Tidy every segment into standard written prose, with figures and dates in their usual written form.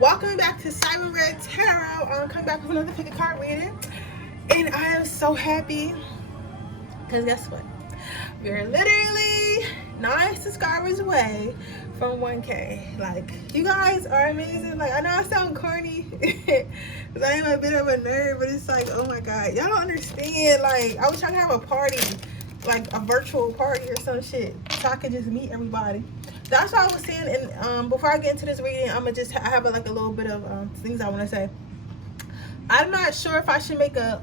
Welcome back to Siren Redd Tarot. I'm coming back with another pick a card reading. And I am so happy. Because guess what? We're literally 9 subscribers away from 1K. Like, you guys are amazing. Like, I know I sound corny. Because I am a bit of a nerd. But it's like, oh my God. Y'all don't understand. Like, I was trying to have a party. Like, a virtual party or some shit. So I could just meet everybody. That's what I was saying, and before I get into this reading, I'm gonna just have like a little bit of things I want to say. I'm not sure if I should make a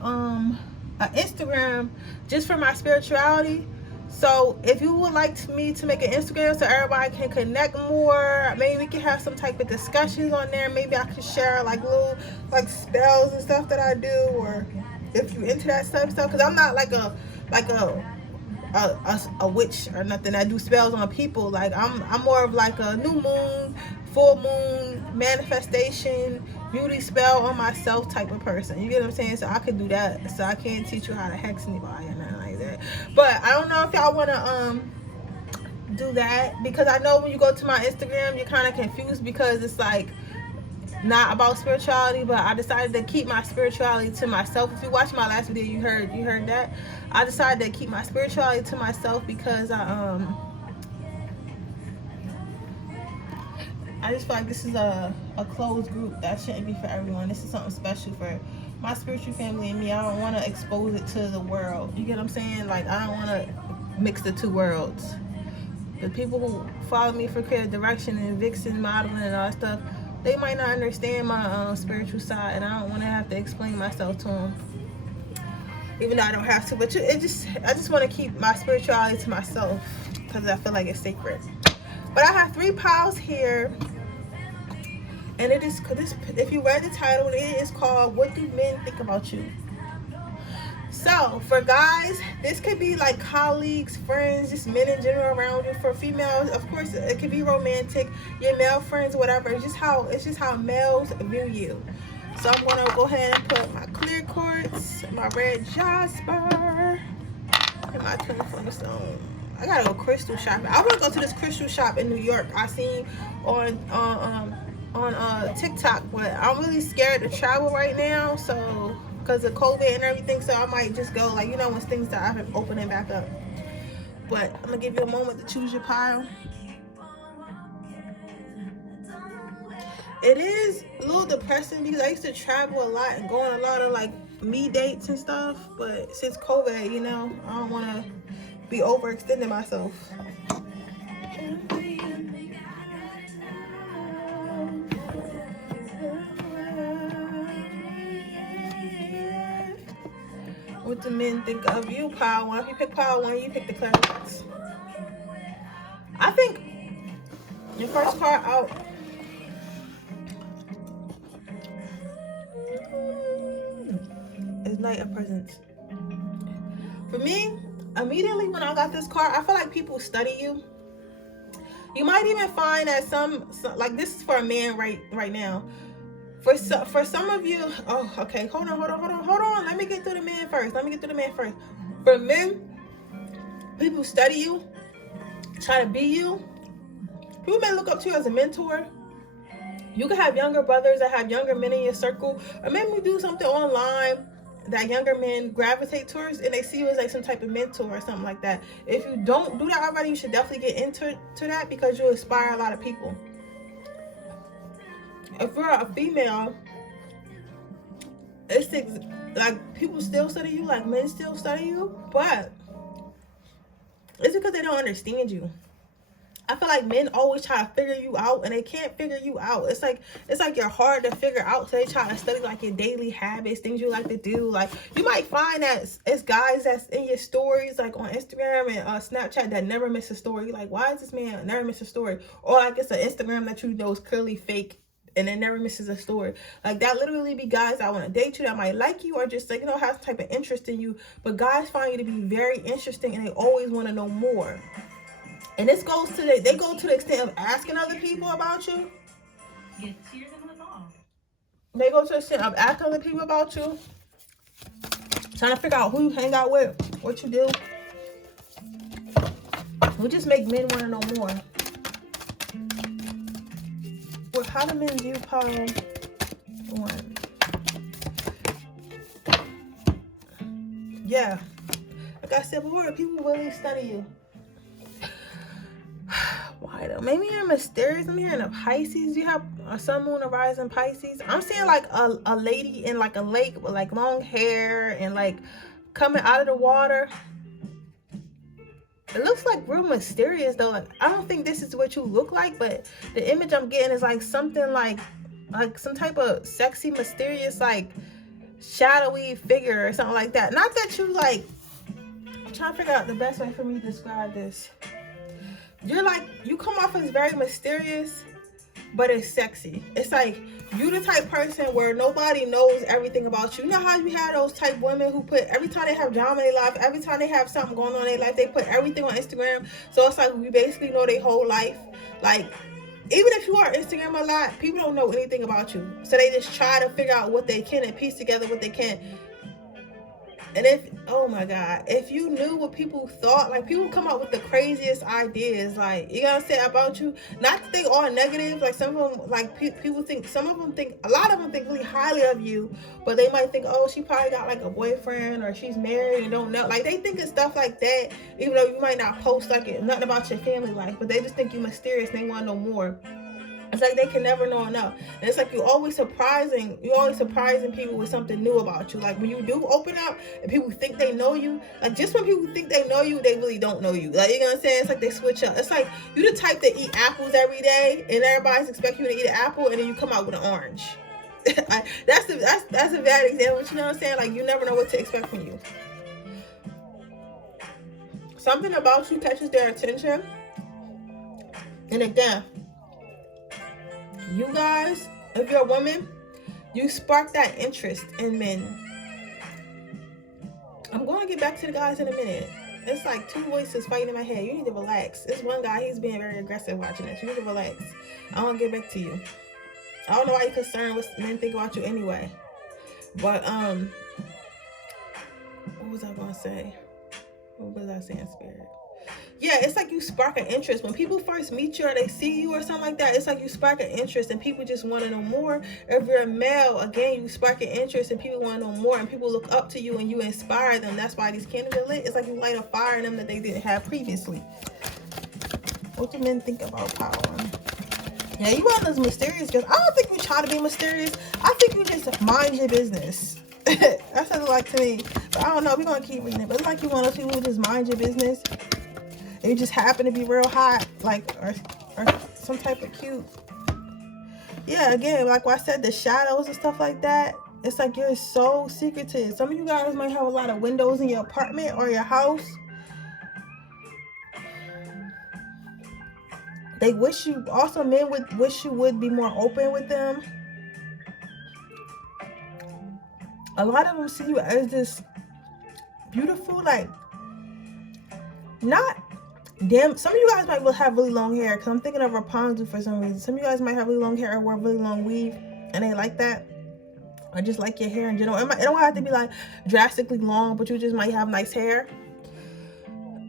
Instagram just for my spirituality. So if you would like me to make an Instagram so everybody can connect more, maybe we can have some type of discussions on there. Maybe I could share like little like spells and stuff that I do, or if you into that type of stuff, because I'm not like a witch or nothing. I do spells on people. Like I'm more of like a new moon, full moon, manifestation, beauty spell on myself type of person. You get what I'm saying? So I could do that. So I can't teach you how to hex anybody or nothing like that. But I don't know if y'all wanna do that, because I know when you go to my Instagram you're kind of confused because it's like not about spirituality, but I decided to keep my spirituality to myself. If you watched my last video, you heard that. I decided to keep my spirituality to myself because I just feel like this is a closed group that shouldn't be for everyone. This is something special for my spiritual family and me. I don't want to expose it to the world. You get what I'm saying? Like, I don't want to mix the two worlds. The people who follow me for creative direction and vixen modeling and all that stuff, they might not understand my spiritual side, and I don't want to have to explain myself to them, even though I don't have to. But I just want to keep my spirituality to myself because I feel like it's sacred. But I have 3 piles here, and it is this. If you read the title, it is called "What Do Men Think About You?" So for guys, this could be like colleagues, friends, just men in general around you. For females, of course, it could be romantic, your male friends, whatever. It's just how males view you. So I'm gonna go ahead and put my clear quartz, my red jasper, and my twin flame stone. I gotta go crystal shopping. I want to go to this crystal shop in New York. I seen on TikTok, but I'm really scared to travel right now. So because of COVID and everything, so I might just go, like, you know, when things start opening back up. But I'm gonna give you a moment to choose your pile. It is a little depressing because I used to travel a lot and go on a lot of like me dates and stuff, but since COVID, you know, I don't want to be overextending myself. What do men think of you, pile 1? If you pick pile 1, you pick the clarifiers. I think your first card out is Knight of Presents. For me, immediately when I got this card, I feel like people study you. You might even find that some like, this is for a man right now. For some of you, oh, okay, hold on. Let me get through the man first. For men, people study you, try to be you. People may look up to you as a mentor. You can have younger brothers that have younger men in your circle, or maybe you do something online that younger men gravitate towards, and they see you as like some type of mentor or something like that. If you don't do that already, you should definitely get into that, because you inspire a lot of people. If you're a female, it's like people still study you, like men still study you, but it's because they don't understand you. I feel like men always try to figure you out, and they can't figure you out. It's like you're hard to figure out, so they try to study like your daily habits, things you like to do. Like, you might find that it's guys that's in your stories, like on Instagram and Snapchat, that never miss a story. Like, why is this man never miss a story? Or like it's an Instagram that you know is clearly fake, and it never misses a story. Like, that literally be guys that want to date you, that might like you, or just, like, you know, have some type of interest in you. But guys find you to be very interesting, and they always want to know more. And this goes to they go to the extent of asking other people about you. They go to the extent of asking other people about you, trying to figure out who you hang out with, what you do. We just make men want to know more. How do men view power? One. Yeah. Like I said before, people really study you. Why though? Maybe you're mysterious. I'm hearing a Pisces. You have a sun, moon, or rising Pisces. I'm seeing like a lady in like a lake with like long hair and like coming out of the water. It looks like real mysterious though. Like I don't think this is what you look like, but the image I'm getting is like something like some type of sexy, mysterious, like shadowy figure or something like that. Not that you like. I'm trying to figure out the best way for me to describe this. You're like, you come off as very mysterious, but it's sexy. It's like you the type person where nobody knows everything about you. You know how you have those type women who put, every time they have drama in their life, every time they have something going on in their life, they put everything on Instagram. So it's like we basically know their whole life. Like, even if you are on Instagram a lot, people don't know anything about you. So they just try to figure out what they can and piece together what they can. And if, oh my God, if you knew what people thought, like people come up with the craziest ideas, like, you know what I'm saying, about you. Not to think all negative, like some of them, like people think, some of them think, a lot of them think really highly of you, but they might think, oh, she probably got like a boyfriend or she's married and don't know. Like they think of stuff like that, even though you might not post like it, nothing about your family life, but they just think you mysterious and they want to know more. It's like they can never know enough. And it's like you're always surprising people with something new about you. Like when you do open up and people think they know you, like just when people think they know you, they really don't know you. Like, you know what I'm saying? It's like they switch up. It's like you the type that eat apples every day and everybody's expecting you to eat an apple and then you come out with an orange. That's a bad example, but you know what I'm saying? Like you never know what to expect from you. Something about you catches their attention. And again, you guys, if you're a woman, you spark that interest in men. I'm going to get back to the guys in a minute. It's like two voices fighting in my head. You need to relax. This one guy, he's being very aggressive watching this. You need to relax. I want to get back to you. I don't know why you're concerned what men think about you anyway. But, what was I going to say? What was I saying, Spirit? Yeah, it's like you spark an interest. When people first meet you or they see you or something like that, it's like you spark an interest and people just want to know more. If you're a male, again, you spark an interest and people want to know more and people look up to you and you inspire them. That's why these candles are lit. It's like you light a fire in them that they didn't have previously. What do men think about power? Yeah, you are those mysterious girls. I don't think you try to be mysterious. I think you just mind your business. That's what it like to me. But I don't know. We're going to keep reading it. But it's like you want those people who just mind your business. And you just happen to be real hot. Like, or some type of cute. Yeah, again, like what I said, the shadows and stuff like that. It's like you're so secretive. Some of you guys might have a lot of windows in your apartment or your house. They wish you, also men would wish you would be more open with them. A lot of them see you as this beautiful, like, not damn. Some of you guys might have really long hair, because I'm thinking of Rapunzel for some reason. Some of you guys might have really long hair or wear really long weave, and they like that. Or just like your hair in general. It don't have to be like drastically long, but you just might have nice hair.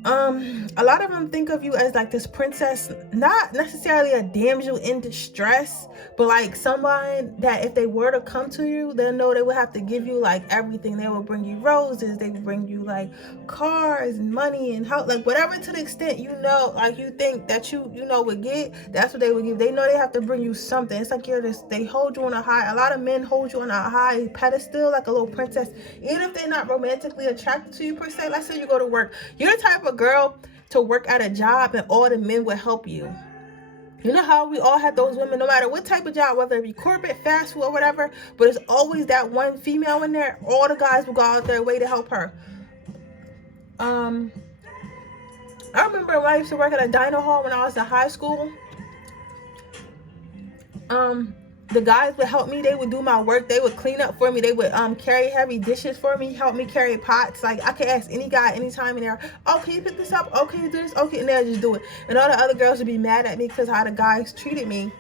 A lot of them think of you as like this princess, not necessarily a damsel in distress, but like someone that if they were to come to you, they'll know they would have to give you like everything. They will bring you roses, they would bring you like cars and money and how, like whatever, to the extent you know, like you think that you know would get, that's what they would give. They know they have to bring you something. It's like you're just, they hold you on a high, a lot of men hold you on a high pedestal, like a little princess, even if they're not romantically attracted to you per se. Let's say you go to work, you're the type of girl to work at a job and all the men will help you. You know how we all have those women, no matter what type of job, whether it be corporate, fast food, or whatever, but it's always that one female in there. All the guys will go out their way to help her. I remember when I used to work at a diner hall when I was in high school. The guys would help me. They would do my work. They would clean up for me. They would carry heavy dishes for me, help me carry pots. Like, I could ask any guy anytime in there, oh, can you pick this up? Oh, can you do this? Okay, and they'll just do it. And all the other girls would be mad at me because how the guys treated me.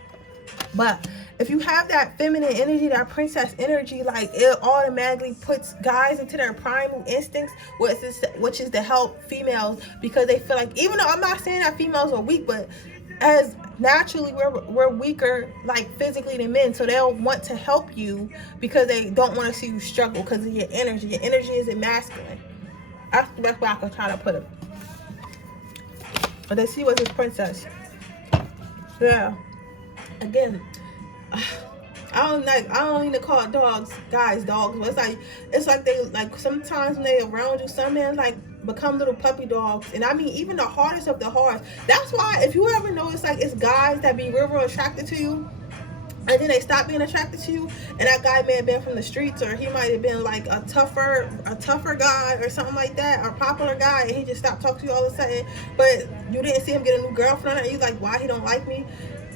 But if you have that feminine energy, that princess energy, like, it automatically puts guys into their primal instincts, which is to help females, because they feel like, even though I'm not saying that females are weak, but as naturally we're weaker, like physically, than men, so they'll want to help you because they don't want to see you struggle because of your energy. Your energy isn't masculine. That's the best way I could try to put it. But then she was his princess. Yeah. Again, I don't need to call dogs guys dogs, but it's like they, like, sometimes when they around you, some men like become little puppy dogs. And I mean, even the hardest of the hard. That's why, if you ever notice, like, it's guys that be real attracted to you, and then they stop being attracted to you, and that guy may have been from the streets, or he might have been like a tougher guy or something like that, or a popular guy, and he just stopped talking to you all of a sudden, but you didn't see him get a new girlfriend, and you like, why he don't like me?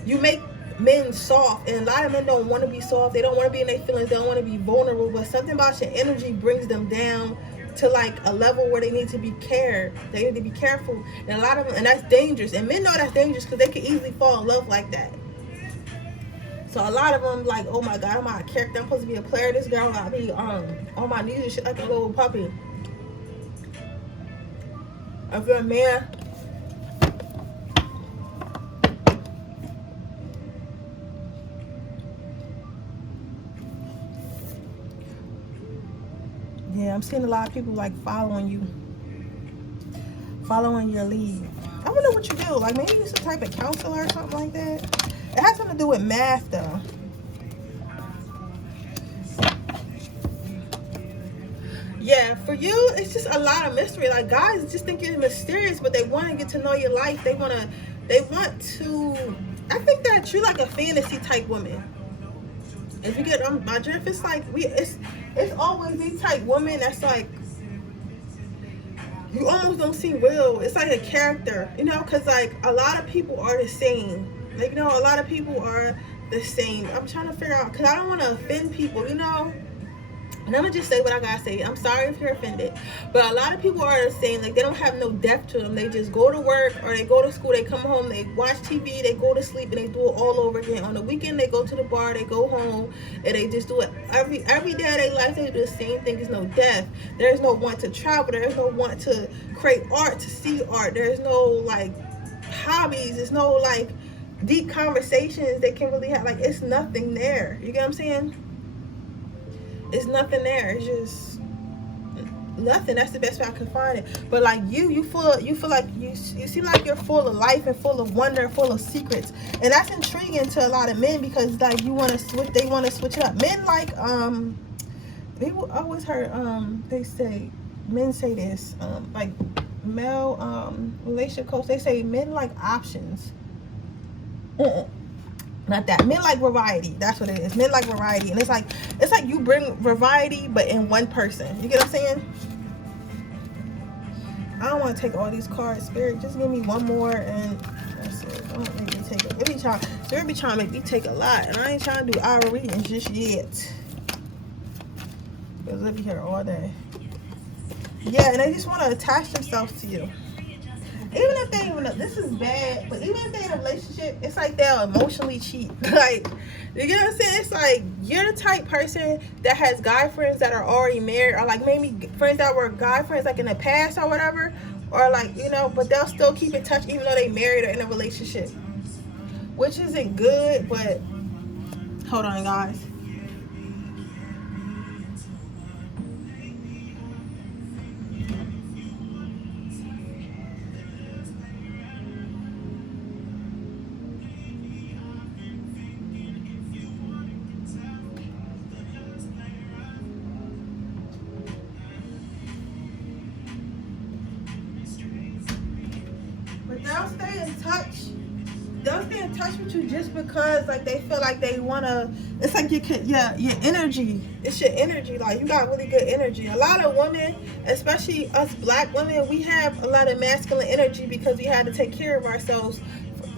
You make men soft, and a lot of men don't want to be soft. They don't want to be in their feelings. They don't want to be vulnerable, but something about your energy brings them down to like a level where they need to be cared. They need to be careful, and a lot of them, and that's dangerous, and men know that's dangerous because they can easily fall in love like that. So a lot of them like, oh my God, I'm out of character. I'm supposed to be a player. This girl got me on my knees and shit like a little puppy. If you're a man, yeah, I'm seeing a lot of people like following you, following your lead. I wonder what you do. Like, maybe you're some type of counselor or something like that. It has something to do with math, though. Yeah, for you, it's just a lot of mystery. Like, guys just think you're mysterious, but they want to get to know your life. They want to. I think that you're like a fantasy type woman. If you get my drift, it's like it's always these type women that's like, you almost don't see real. It's like a character, you know, because like a lot of people are the same. Like, you know, a lot of people are the same. I'm trying to figure out, because I don't want to offend people, you know. And I'm going to just say what I got to say. I'm sorry if you're offended. But a lot of people are the same. Like, they don't have no depth to them. They just go to work or they go to school. They come home. They watch TV. They go to sleep. And they do it all over again. On the weekend, they go to the bar. They go home. And they just do it every day of their life. They do the same thing. There's no depth. There's no want to travel. There's no want to create art, to see art. There's no, like, hobbies. There's no, like, deep conversations they can really have. Like, it's nothing there. You get what I'm saying? It's nothing there. It's just nothing. That's the best way I can find it. But like you feel like you seem like you're full of life and full of wonder, full of secrets, and that's intriguing to a lot of men, because like you want to switch. They want to switch it up. Men like they always heard men say this like male relationship coach. They say men like options. Not that. Men like variety. That's what it is. Men like variety. And it's like you bring variety, but in one person. You get what I'm saying? I don't want to take all these cards, Spirit. Just give me one more, and that's it. Don't make me take it. Spirit be trying to make me take a lot, and I ain't trying to do hour readings just yet. Because they'll be here all day. Yeah, and they just want to attach themselves to you. Even if they even, this is bad, but even if they're in a relationship, it's like they'll emotionally cheat. Like, you get what I'm saying? It's like you're the type person that has guy friends that are already married, or like maybe friends that were guy friends like in the past or whatever, or like, you know, but they'll still keep in touch even though they married or in a relationship, which isn't good. But hold on, guys. They'll stay in touch. They'll stay in touch with you just because, like, they feel like they wanna. It's like your energy. It's your energy. Like, you got really good energy. A lot of women, especially us black women, we have a lot of masculine energy because we had to take care of ourselves.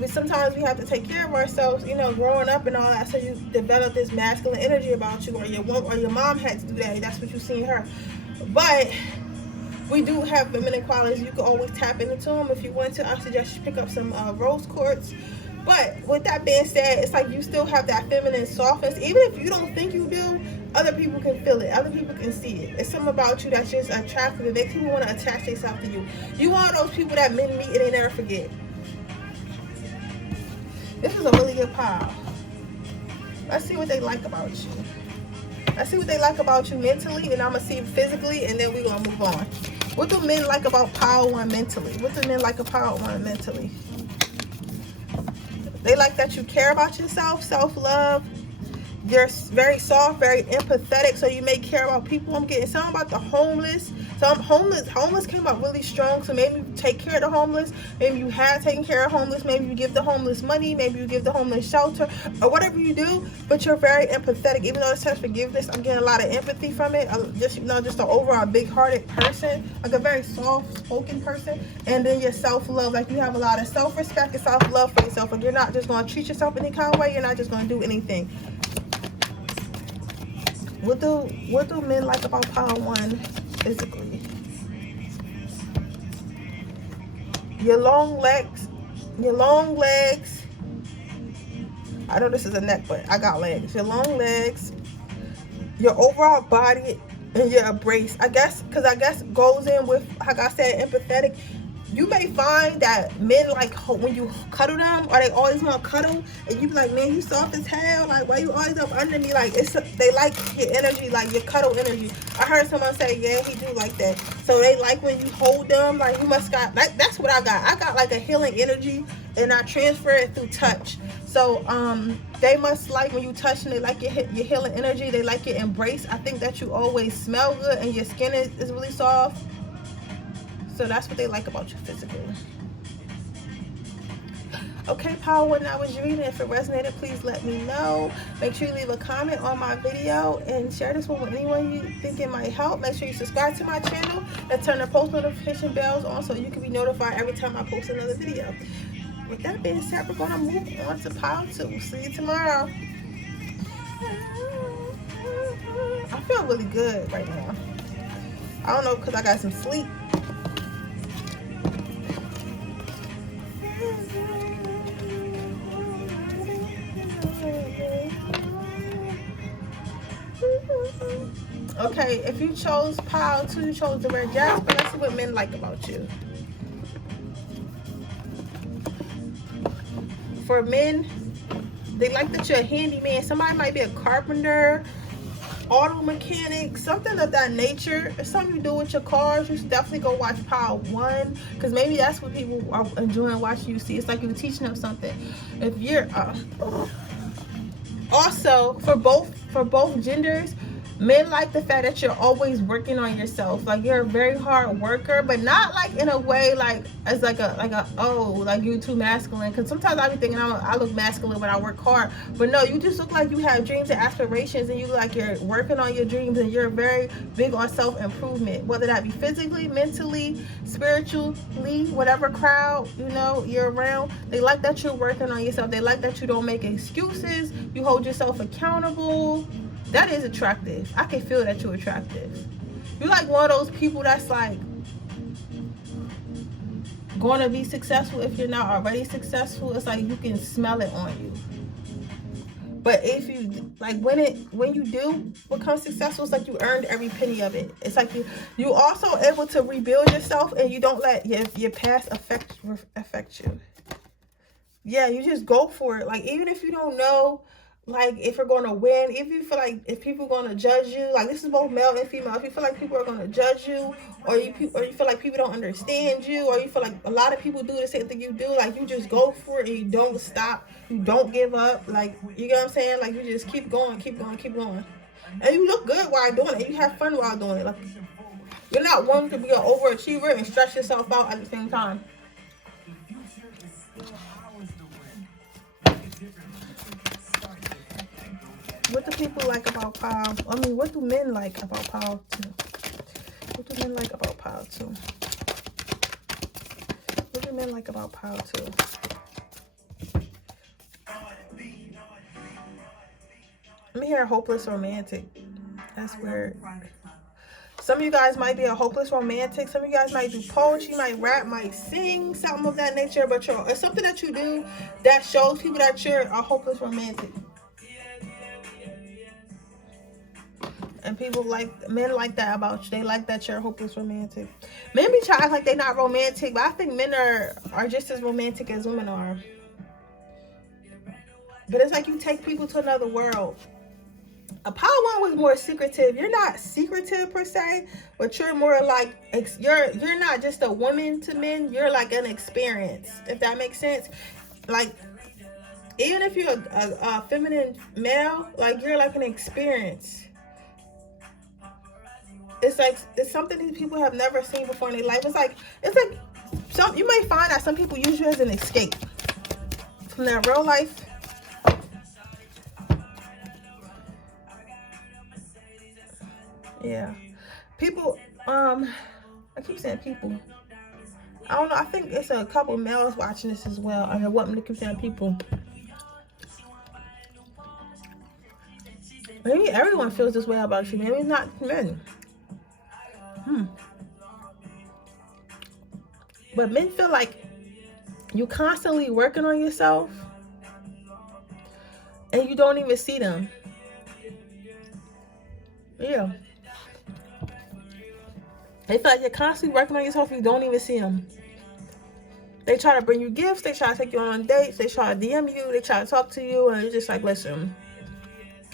Sometimes we have to take care of ourselves, you know, growing up and all that. So you develop this masculine energy about you, or your mom had to do that. That's what you see in her. But we do have feminine qualities. You can always tap into them if you want to. I suggest you pick up some rose quartz. But with that being said, it's like you still have that feminine softness. Even if you don't think you do, other people can feel it. Other people can see it. It's something about you that's just attractive. It makes people want to attach themselves to you. You are those people that men meet and they never forget. This is a really good pile. Let's see what they like about you. Let's see what they like about you mentally, and I'm going to see physically, and then we're going to move on. What do men like about pile 1 mentally? What do men like about pile 1 mentally? They like that you care about yourself, self-love. You're very soft, very empathetic, so you may care about people. I'm getting something about the homeless. Some homeless came up really strong, so maybe you take care of the homeless. Maybe you have taken care of homeless. Maybe you give the homeless money. Maybe you give the homeless shelter, or whatever you do. But you're very empathetic. Even though it says forgiveness, I'm getting a lot of empathy from it. Just an overall big-hearted person, like a very soft-spoken person. And then your self-love, like you have a lot of self-respect and self-love for yourself. Like you're not just going to treat yourself any kind of way. You're not just going to do anything. What do men like about pile 1 physically? Your long legs. I know this is a neck, but I got legs. Your long legs, your overall body, and your embrace. I guess goes in with, like I said, empathetic. You may find that men like when you cuddle them, or they always want to cuddle, and you be like, man, you soft as hell. Like, why you always up under me? Like, they like your energy, like your cuddle energy. I heard someone say, yeah, he do like that. So they like when you hold them. Like, you must got, like, that's what I got. I got like a healing energy, and I transfer it through touch. So they must like when you touch them. They like your healing energy. They like your embrace. I think that you always smell good, and your skin is really soft. So that's what they like about you physically. Okay, Power, when I was reading, if it resonated, please let me know. Make sure you leave a comment on my video and share this one with anyone you think it might help. Make sure you subscribe to my channel and turn the post notification bells on so you can be notified every time I post another video. With that being said, we're going to move on to Power 2. See you tomorrow. I feel really good right now. I don't know, because I got some sleep. Okay, if you chose pile 2, you chose the red jasper. Let's see what men like about you. For men, they like that you're a handyman. Somebody might be a carpenter, auto mechanic, something of that nature. If something you do with your cars, you should definitely go watch pile 1, because maybe that's what people are enjoying watching you see. It's like you're teaching them something. If you're also for both genders, men like the fact that you're always working on yourself. Like you're a very hard worker, but not like in a way like as like you too masculine. Because sometimes I be thinking I look masculine when I work hard, but no, you just look like you have dreams and aspirations, and you look like you're working on your dreams, and you're very big on self-improvement, whether that be physically, mentally, spiritually, whatever crowd you're around. They like that you're working on yourself. They like that you don't make excuses. You hold yourself accountable. That is attractive. I can feel that you're attractive. You're like one of those people that's like going to be successful if you're not already successful. It's like you can smell it on you. But if you like when you do become successful, it's like you earned every penny of it. It's like you also able to rebuild yourself, and you don't let your past affect you. Yeah, you just go for it. Like even if you don't know, like if you're going to win, if you feel like if people are going to judge you, like this is both male and female. If you feel like people are going to judge you, or you feel like people don't understand you, or you feel like a lot of people do the same thing you do, like you just go for it and you don't stop, you don't give up. Like, you know what I'm saying? Like you just keep going, and you look good while doing it. And you have fun while doing it. Like you're not wanting to be an overachiever and stress yourself out at the same time. What do people like about pile? I mean, what do men like about pile 2? What do men like about pile 2? What do men like about pile 2? Let me hear a hopeless romantic. That's weird. Some of you guys might be a hopeless romantic. Some of you guys might do poetry, might rap, might sing, something of that nature. But it's something that you do that shows people that you're a hopeless romantic. And men like that about you. They like that you're a hopeless romantic. Men be trying to act like they're not romantic, but I think men are just as romantic as women are. But it's like you take people to another world. Apollo 1 was more secretive. You're not secretive per se, but you're more like, you're not just a woman to men. You're like an experience, if that makes sense. Like, even if you're a feminine male, like, you're like an experience. It's like, it's something these people have never seen before in their life. It's like you may find that some people use you as an escape from their real life. Yeah, people. I keep saying people. I don't know. I think it's a couple males watching this as well. I want me to keep saying people. Maybe everyone feels this way about you. Maybe not men. But men feel like you constantly working on yourself and you don't even see them. Yeah. They feel like you're constantly working on yourself and you don't even see them. They try to bring you gifts. They try to take you on dates. They try to DM you. They try to talk to you. And you're just like, listen,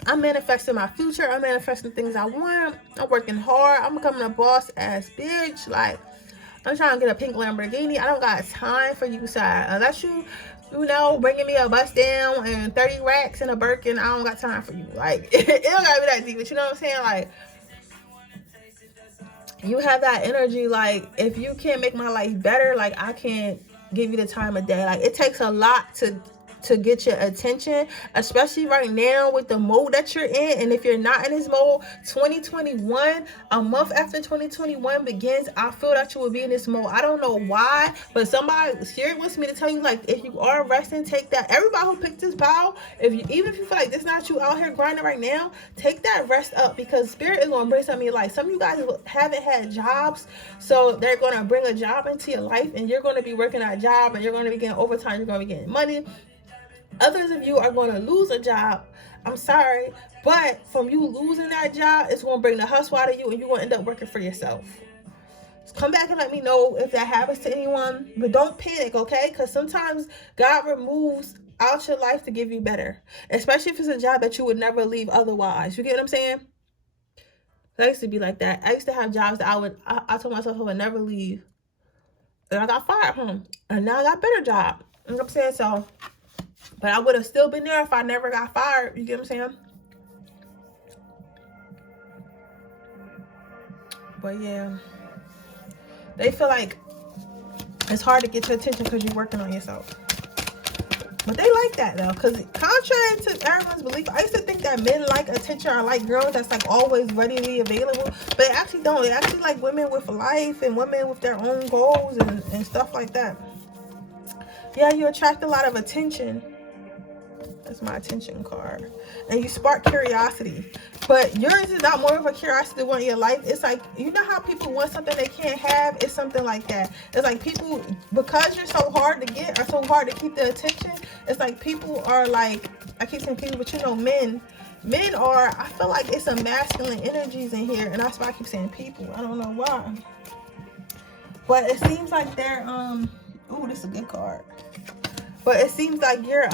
I'm manifesting my future. I'm manifesting things I want. I'm working hard. I'm becoming a boss ass bitch. Like, I'm trying to get a pink Lamborghini. I don't got time for you, side. Unless you know, bringing me a bust down and 30 racks and a Birkin, I don't got time for you. Like, it don't gotta be that deep. But you know what I'm saying? Like, you have that energy. Like, if you can't make my life better, like, I can't give you the time of day. Like, it takes a lot to get your attention, especially right now with the mode that you're in. And if you're not in this mode, 2021, a month after 2021 begins, I feel that you will be in this mode. I don't know why, but somebody Spirit wants me to tell you, like, if you are resting, take that. Everybody who picked this vow, even if you feel like this not you out here grinding right now, take that rest up, because Spirit is going to bring something in your life. Some of you guys haven't had jobs, so they're going to bring a job into your life, and you're going to be working that job, and you're going to be getting overtime, you're going to be getting money. Others of you are going to lose a job. I'm sorry, but from you losing that job, it's going to bring the hustle out of you, and you're going to end up working for yourself. So come back and let me know if that happens to anyone. But don't panic, okay? Because sometimes God removes out your life to give you better, especially if it's a job that you would never leave otherwise. You get what I'm saying? I used to be like that. I used to have jobs that I told myself I would never leave, and I got fired from them, and now I got a better job. You know what I'm saying? So, but I would have still been there if I never got fired. You get what I'm saying? But yeah, they feel like it's hard to get your attention because you're working on yourself. But they like that though, because contrary to everyone's belief, I used to think that men like attention or like girls that's like always readily available. But they actually don't. They actually like women with life and women with their own goals and stuff like that. Yeah, you attract a lot of attention. That's my attention card. And you spark curiosity. But yours is not more of a curiosity one in your life. It's like, you know how people want something they can't have? It's something like that. It's like people, because you're so hard to get or so hard to keep their attention, it's like people are like, I keep saying people, but you know, men are, I feel like it's some masculine energies in here. And that's why I keep saying people. I don't know why. But it seems like they're, oh, this is a good card. But it seems like you're,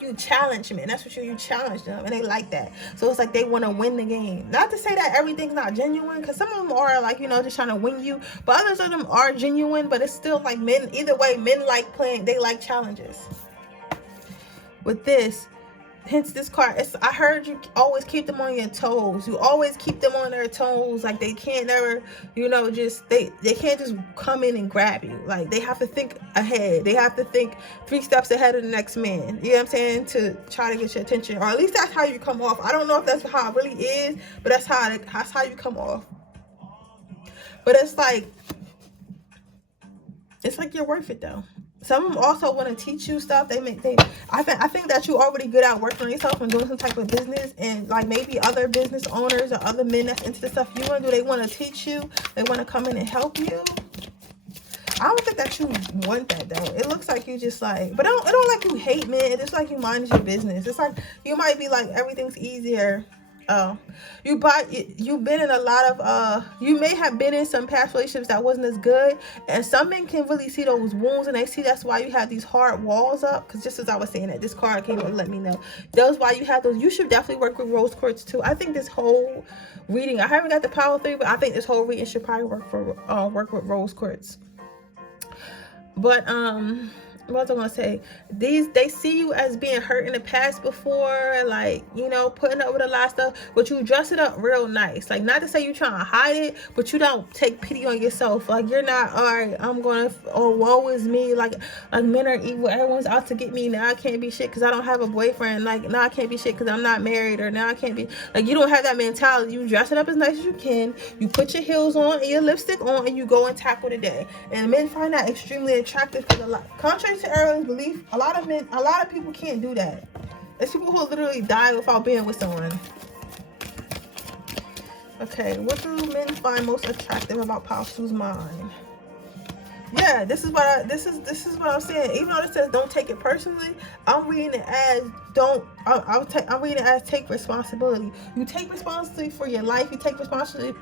you challenge men. That's what you challenge them, and they like that. So it's like they want to win the game. Not to say that everything's not genuine, because some of them are like, you know, just trying to win you, but others of them are genuine. But it's still like men, either way, men like playing, they like challenges. With this, hence this card, I heard you always keep them on your toes. You always keep them on their toes. Like they can't never, you know, just they can't just come in and grab you. Like they have to think ahead. They have to think 3 steps ahead of the next man. You know what I'm saying? To try to get your attention, or at least that's how you come off. I don't know if that's how it really is, but that's how you come off. But it's like you're worth it though. Some of them also want to teach you stuff. I think that you're already good at working on yourself and doing some type of business, and like maybe other business owners or other men that's into the stuff you want to do, they want to teach you. They want to come in and help you. I don't think that you want that though. It looks like you just like, but it don't like you hate men. It's just like you mind your business. It's like you might be like, everything's easier Oh, you've been in a lot of you may have been in some past relationships that wasn't as good, and some men can really see those wounds, and they see that's why you have these hard walls up. Because just as I was saying that, this card came and let me know that's why you have those. You should definitely work with rose quartz too. I think this whole reading, I haven't got the power 3, but I think this whole reading should probably work with rose quartz. But what was I gonna say? They see you as being hurt in the past before, like, you know, putting up with a lot of stuff, but you dress it up real nice. Like, not to say you're trying to hide it, but you don't take pity on yourself. Like, you're not, all right, I'm gonna, oh, woe is me, like men are evil, everyone's out to get me, now I can't be shit because I don't have a boyfriend, like, now I can't be shit because I'm not married, or now I can't be, like, you don't have that mentality. You dress it up as nice as you can, you put your heels on and your lipstick on, and you go and tackle the day. And men find that extremely attractive for the life. Contrary to everyone's belief, a lot of people can't do that. There's people who literally die without being with someone. Okay, what do men find most attractive about Pile 2's mind? Yeah, this is what I'm saying. Even though it says don't take it personally, I'm reading it as I'm reading it as take responsibility. You take responsibility for your life. You take responsibility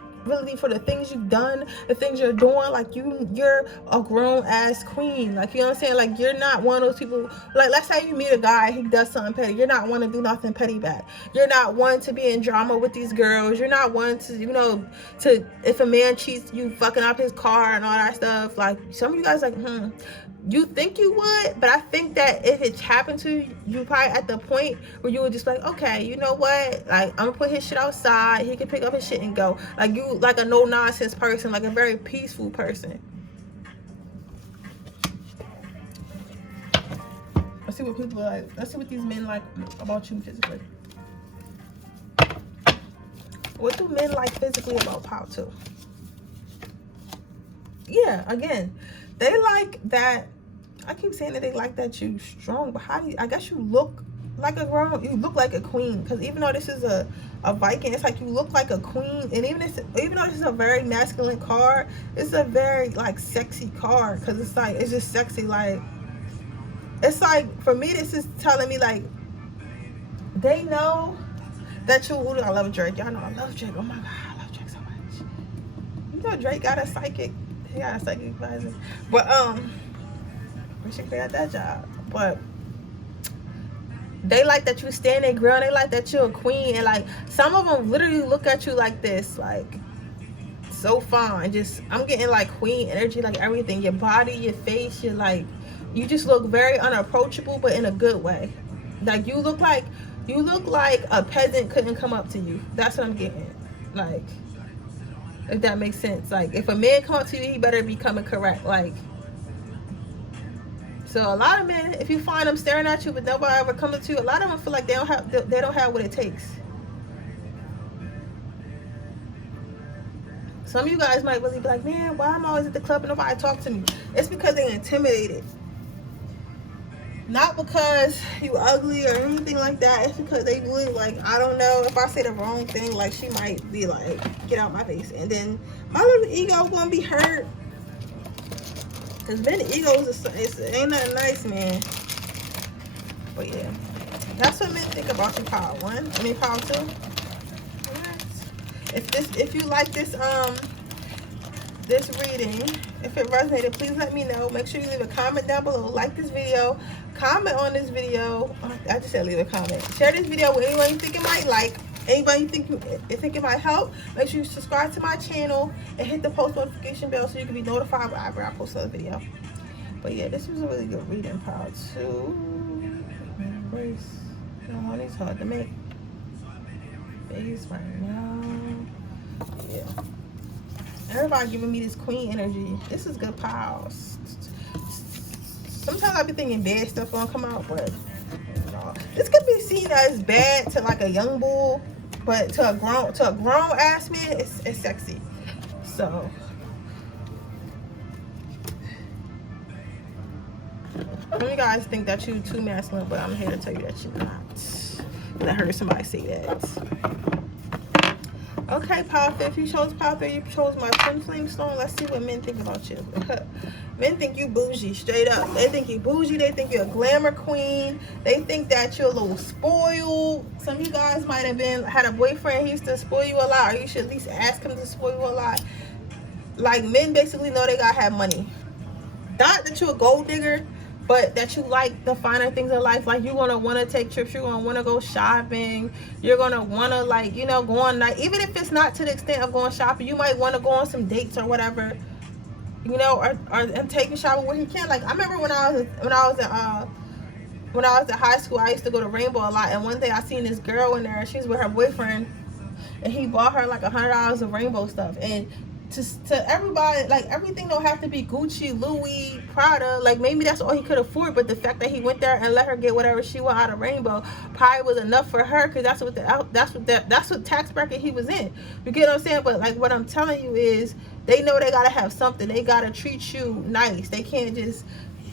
for the things you've done, the things you're doing. Like, you're a grown ass queen. Like, you know what I'm saying? Like, you're not one of those people, like, let's say you meet a guy, he does something petty. You're not one to do nothing petty back. You're not one to be in drama with these girls. You're not one to, you know, to, if a man cheats, you fucking up his car and all that stuff. Like, some of you guys like, you think you would, but I think that if it's happened to you, you probably at the point where you would just like, okay, you know what, like, I'm gonna put his shit outside, he can pick up his shit and go. Like, you, like a no nonsense person, like a very peaceful person. Let's see what people like. Let's see what these men like about you physically. What do men like physically about Pile 2? Yeah, again, they like that. I keep saying that they like that you strong, but how do you, I guess you look like a grown, you look like a queen. Because even though this is a Viking, it's like you look like a queen. And even though this is a very masculine card, it's a very like sexy card. Because it's like, it's just sexy. Like, it's like, for me, this is telling me like they know that you, ooh, I love Drake. Y'all know I love Drake. Oh my god, I love Drake so much. You know Drake got a psychic, he got a psychic advisor. But wish I got that job. But they like that you stand their ground. They like that you're a queen. And like, some of them literally look at you like this, like, so fine. Just, I'm getting like queen energy, like everything, your body, your face, you're like, you just look very unapproachable, but in a good way. Like, you look like a peasant couldn't come up to you. That's what I'm getting. Like, if that makes sense. Like, if a man come up to you, he better be coming correct. Like, so a lot of men, if you find them staring at you but nobody ever coming to you, a lot of them feel like they don't have what it takes. Some of you guys might really be like, man, why am I always at the club and nobody talk to me? It's because they're intimidated. Not because you ugly or anything like that. It's because they really, like, I don't know, if I say the wrong thing, like, she might be like, get out my face. And then my little ego gonna be hurt. Because men egos, ain't nothing nice, man. But yeah, that's what men think about you, Pile 1. I mean, Pile 2. If you like this reading, if it resonated, please let me know. Make sure you leave a comment down below. Like this video, comment on this video. I just said leave a comment. Share this video with anyone you think it might like. Anybody you think it might help. Make sure you subscribe to my channel and hit the post notification bell so you can be notified whenever I post another video. But yeah, this was a really good reading, Pile 2. Embrace. It's hard to make. Face right now. Yeah. Everybody giving me this queen energy. This is good, Piles. Sometimes I be thinking bad stuff gonna come out, but you know, this could be seen as bad to like a young bull, but to a grown ass man, it's sexy. So some of you guys think that you're too masculine, but I'm here to tell you that you're not. And I heard somebody say that. Okay, Pile 3, if you chose Pile 3, you chose my twin flame stone. Let's see what men think about you. Men think you bougie, straight up. They think you bougie. They think you're a glamour queen. They think that you're a little spoiled. Some of you guys might have had a boyfriend. He used to spoil you a lot, or you should at least ask him to spoil you a lot. Like, men basically know they gotta have money. Not that you're a gold digger, but that you like the finer things in life. Like, you're gonna want to take trips, you're gonna want to go shopping, you're gonna want to, like, you know, go on, like, even if it's not to the extent of going shopping, you might want to go on some dates or whatever, you know, or and take a shopping where you can. Like, I remember when I was in high school, I used to go to Rainbow a lot, and one day I seen this girl in there. She was with her boyfriend, and he bought her like $100 of Rainbow stuff. And to everybody, like, everything don't have to be Gucci, Louis, Prada. Like, maybe that's all he could afford, but the fact that he went there and let her get whatever she want out of Rainbow probably was enough for her, because that's what tax bracket he was in. You get what I'm saying? But, like, what I'm telling you is, they know they gotta have something. They gotta treat you nice. They can't just,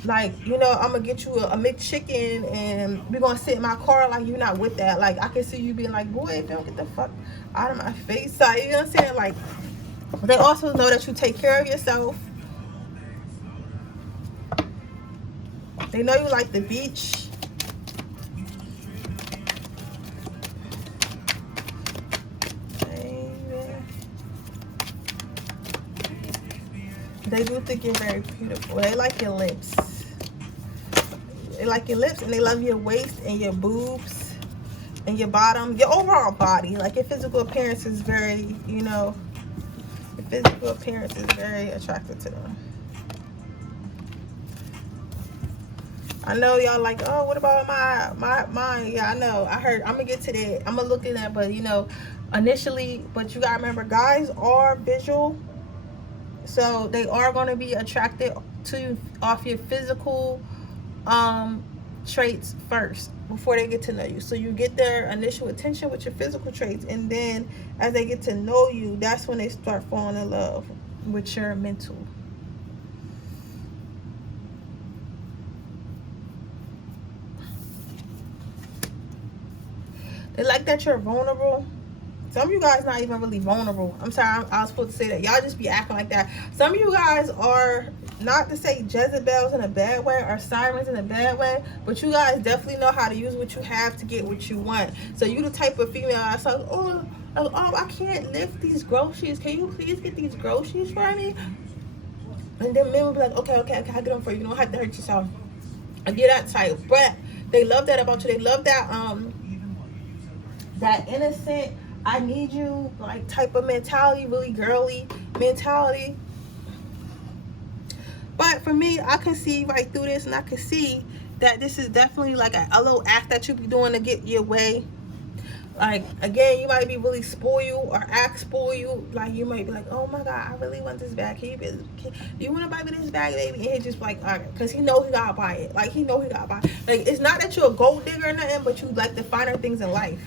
like, you know, I'm gonna get you a McChicken and we're gonna sit in my car. Like, you're not with that. Like, I can see you being like, boy, don't get the fuck out of my face. Like, you know what I'm saying? Like, they also know that you take care of yourself. They know you like the beach. They do think you're very beautiful. They like your lips. They like your lips, and they love your waist and your boobs and your bottom, your overall body. Like, your physical appearance is very, you know, your physical appearance is very attractive to them. I know y'all like, oh, what about mine? Yeah, I know. I heard. I'm gonna get to that. I'm gonna look at that, but, you know, initially, but you gotta remember, guys are visual. So they are going to be attracted to you off your physical traits first before they get to know you. So you get their initial attention with your physical traits, and then as they get to know you, that's when they start falling in love with your mental. They like that you're vulnerable. Some of you guys not even really vulnerable. I'm sorry, I was supposed to say that. Y'all just be acting like that. Some of you guys are, not to say Jezebels in a bad way or sirens in a bad way, but you guys definitely know how to use what you have to get what you want. So you the type of female that's like, oh, I can't lift these groceries. Can you please get these groceries for me? And then men will be like, okay, I'll get them for you. You don't have to hurt yourself. And you're that type. But they love that about you. They love that that innocent, I need you, like, type of mentality, really girly mentality. But for me, I can see right through this, and I can see that this is definitely like a little act that you be doing to get your way. Like, again, you might be really spoiled or act spoiled. Like, you might be like, oh my God, I really want this bag. Do you want to buy me this bag, baby? And he just like, all right, because he know he gotta buy it. Like, he know he gotta buy it. Like, it's not that you're a gold digger or nothing, but you like the finer things in life.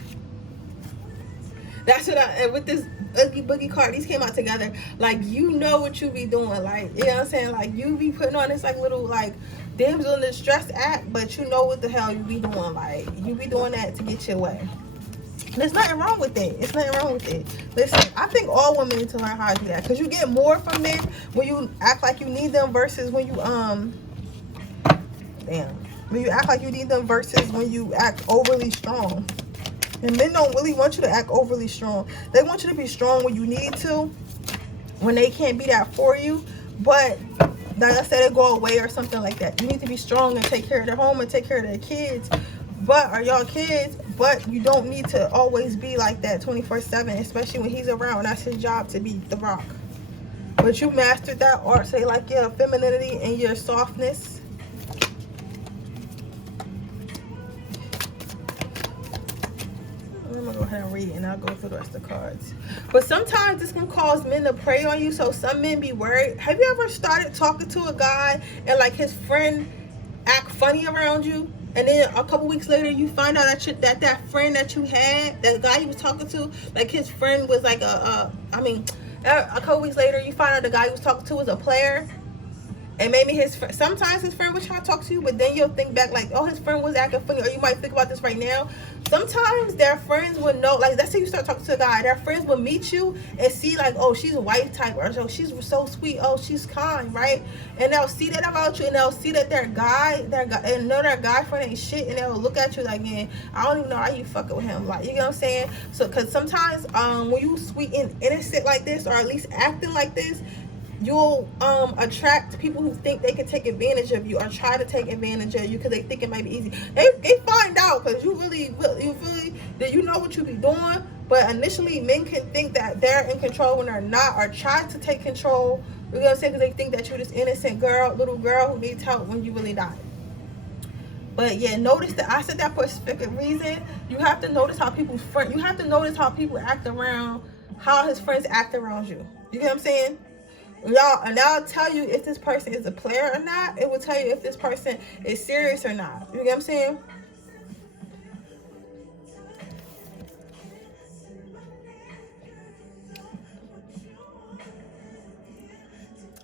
That's what with this Oogie Boogie card, these came out together. Like, you know what you be doing. Like, you know what I'm saying? Like, you be putting on this, like, little, like, damsel in distress act, but you know what the hell you be doing. Like, you be doing that to get your way. There's nothing wrong with it. It's nothing wrong with it. Listen, I think all women need to learn how to do that, because you get more from men when you act like you need them versus when you, when you act like you need them versus when you act overly strong. And men don't really want you to act overly strong. They want you to be strong when you need to, when they can't be that for you. But, like I said, they go away or something like that. You need to be strong and take care of their home and take care of their kids. But, are y'all kids? But you don't need to always be like that 24/7, especially when he's around. That's his job, to be the rock. But you mastered that art, say, like, your femininity and your softness. I'm gonna go ahead and read it, and I'll go through the rest of the cards. But sometimes this can cause men to prey on you, so some men be worried. Have you ever started talking to a guy and, like, his friend act funny around you, and then a couple weeks later you find out that that friend that you had, that guy you was talking to, like, his friend was like a couple weeks later you find out the guy you was talking to was a player, And maybe his friend, sometimes his friend would try to talk to you, but then you'll think back like, oh, his friend was acting funny, or you might think about this right now. Sometimes their friends would know, like, let's say you start talking to a guy, their friends will meet you and see like, oh, she's a wife type, or so she's so sweet, oh, she's kind, right? And they'll see that about you, and they'll see that their guy, and know their guy friend ain't shit, and they'll look at you like, man, I don't even know how you fucking with him, like, you know what I'm saying? So, cause sometimes when you sweet and innocent like this, or at least acting like this, you'll attract people who think they can take advantage of you, or try to take advantage of you because they think it might be easy. They find out because you really that you know what you be doing. But initially, men can think that they're in control when they're not, or try to take control. You know what I'm saying? Because they think that you're this innocent girl, little girl who needs help when you really not. But yeah, notice that I said that for a specific reason. You have to notice how people's friends. You have to notice how people act around, how his friends act around you. You get what I'm saying? Y'all, and I'll tell you if this person is a player or not. It will tell you if this person is serious or not. You get what I'm saying?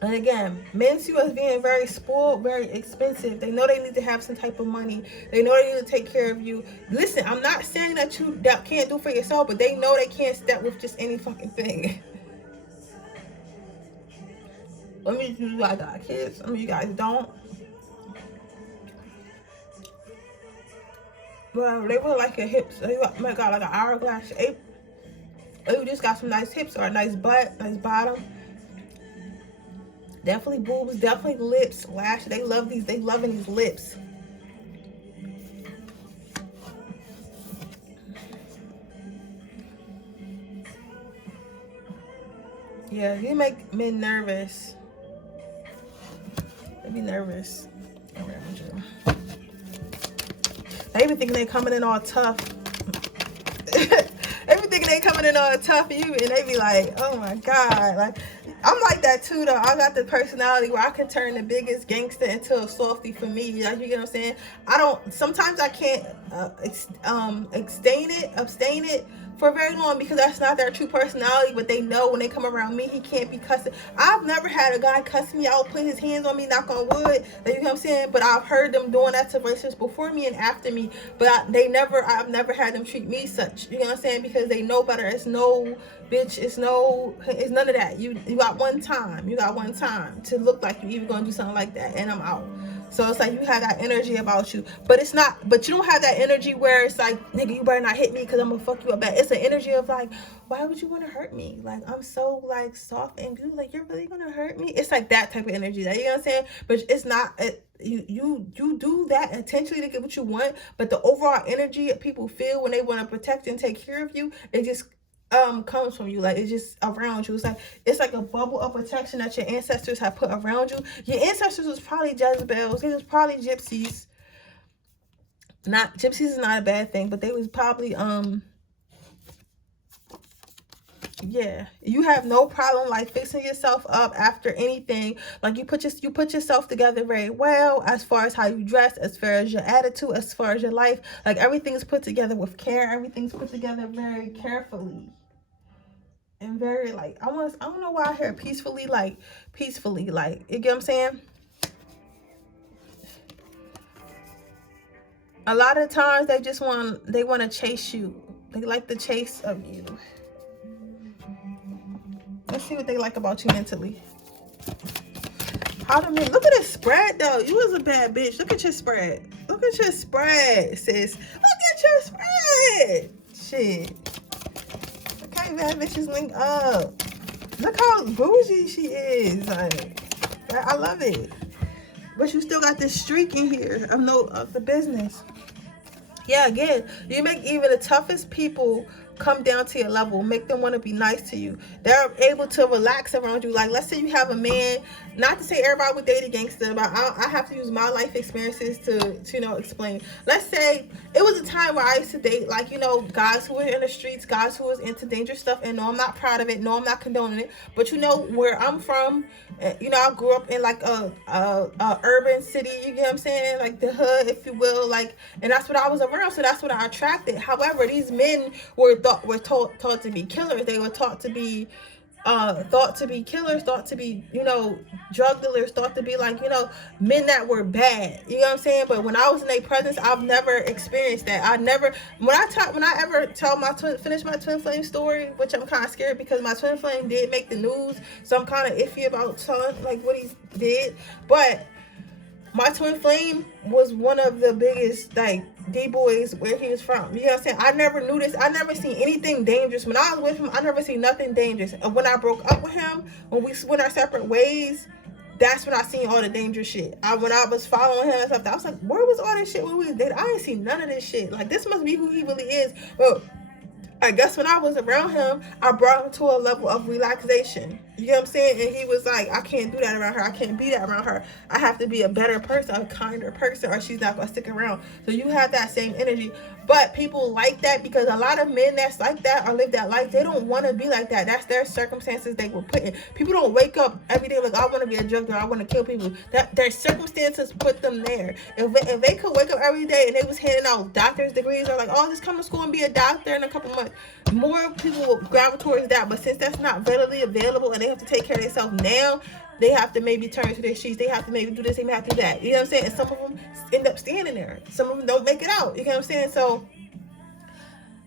And again, men see us being very spoiled, very expensive. They know they need to have some type of money. They know they need to take care of you. Listen, I'm not saying that you can't do for yourself, but they know they can't step with just any fucking thing. Let me do, I got kids. Some of you guys don't. Well, they really like your hips. They might got like an hourglass shape. Or you just got some nice hips, or a nice butt, nice bottom. Definitely boobs, definitely lips, lashes. They love these. They loving these lips. Yeah, you make men nervous. They be nervous around you. They be thinking they coming in all tough. They be thinking they coming in all tough, and they be like, oh my God. Like, I'm like that too, though. I got the personality where I can turn the biggest gangster into a softie for me. Like, you get what I'm saying? Sometimes I can't abstain it for very long, because that's not their true personality. But they know when they come around me, he can't be cussing. I've never had a guy cuss me out, put his hands on me, knock on wood. You know what I'm saying? But I've heard them doing that to racists before me and after me. But I've never had them treat me such. You know what I'm saying? Because they know better. It's no bitch. It's none of that. You got one time. You got one time to look like you even gonna do something like that, and I'm out. So it's like you have that energy about you, but it's not. But you don't have that energy where it's like, nigga, you better not hit me because I'm gonna fuck you up bad. It's an energy of like, why would you want to hurt me? Like, I'm so like soft and good. Like, you're really gonna hurt me? It's like that type of energy. Like, you know what I'm saying? But it's not. You do that intentionally to get what you want. But the overall energy that people feel when they want to protect and take care of you, it just comes from you. Like, it's just around you. It's like a bubble of protection that your ancestors have put around you. Your ancestors was probably Jezebels. They was probably gypsies. Not gypsies is not a bad thing, but they was probably yeah. You have no problem like fixing yourself up after anything. Like, you put yourself together very well, as far as how you dress, as far as your attitude, as far as your life. Like, everything's put together with care. Everything's put together very carefully. And very like, I don't know why I hear peacefully, like you get what I'm saying? A lot of times they want to chase you. They like the chase of you. Let's see what they like about you mentally. How do men, look at this spread though. You was a bad bitch. Look at your spread. Look at your spread, sis. Look at your spread. Shit. Okay, bad bitches link up. Look how bougie she is. Like, I love it. But you still got this streak in here of the business. Yeah, again, you make even the toughest people come down to your level, make them want to be nice to you. They're able to relax around you. Like, let's say you have a man, not to say everybody would date a gangster, but I have to use my life experiences to explain. Let's say it was a time where I used to date, like, guys who were in the streets, guys who was into dangerous stuff, and no, I'm not proud of it, no, I'm not condoning it, but where I'm from, I grew up in like a urban city, you get what I'm saying, like the hood, if you will, like, and that's what I was around, so that's what I attracted. However, these men were taught to be killers. They were taught to be thought to be killers, thought to be, you know, drug dealers, thought to be like, you know, men that were bad. You know what I'm saying? But when I was in their presence, I've never experienced that. I never, when I ever tell finish my twin flame story, which I'm kind of scared because my twin flame did make the news, so I'm kind of iffy about telling like what he did. But my twin flame was one of the biggest like D-boys where he was from. You know what I'm saying? I never knew this. I never seen anything dangerous. When I was with him, I never seen nothing dangerous. And when I broke up with him, when we went our separate ways, that's when I seen all the dangerous shit. When I was following him and stuff, I was like, where was all this shit when we was dating? I ain't seen none of this shit. Like, this must be who he really is. Well, I guess when I was around him, I brought him to a level of relaxation. You know what I'm saying? And he was like, I can't do that around her. I can't be that around her. I have to be a better person, a kinder person, or she's not going to stick around. So you have that same energy. But people like that because a lot of men that's like that or live that life, they don't want to be like that. That's their circumstances they were put in. People don't wake up every day like, I want to be a drug dealer. I want to kill people. That their circumstances put them there. If they could wake up every day and they was handing out doctor's degrees or like, oh, just come to school and be a doctor in a couple months, more people will gravitate towards that. But since that's not readily available and they have to take care of themselves now, they have to maybe turn to their sheets. They have to maybe do this, they have to do that. You know what I'm saying? And some of them end up standing there. Some of them don't make it out. You know what I'm saying? So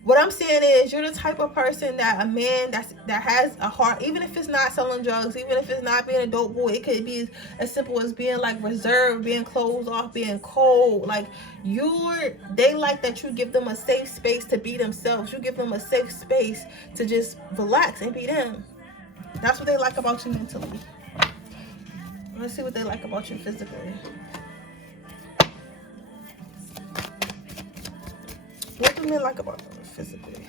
what I'm saying is, you're the type of person that a man that has a heart, even if it's not selling drugs, even if it's not being a dope boy, it could be as simple as being like reserved, being closed off, being cold. Like they like that you give them a safe space to be themselves. You give them a safe space to just relax and be them. That's what they like about you mentally. Let's see what they like about you physically. What do men like about them physically?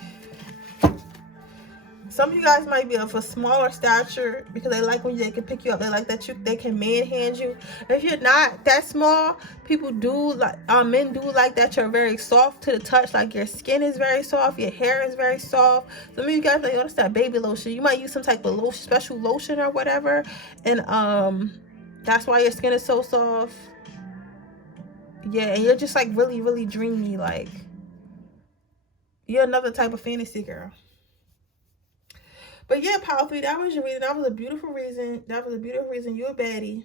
Some of you guys might be of a smaller stature because they like when they can pick you up. They like that they can manhand you. If you're not that small, people do like men do like that you're very soft to the touch. Like your skin is very soft, your hair is very soft. Some of you guys like, oh, that's that baby lotion. You might use some type of lotion, special lotion or whatever, and that's why your skin is so soft. Yeah, and you're just like really, really dreamy. Like you're another type of fantasy girl. But yeah, Powerfully, that was your reason. That was a beautiful reason. That was a beautiful reason. You're a baddie.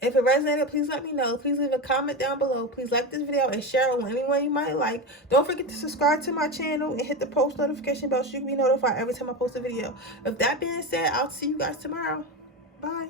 If it resonated, please let me know. Please leave a comment down below. Please like this video and share it with anyone you might like. Don't forget to subscribe to my channel and hit the post notification bell so you can be notified every time I post a video. With that being said, I'll see you guys tomorrow. Bye.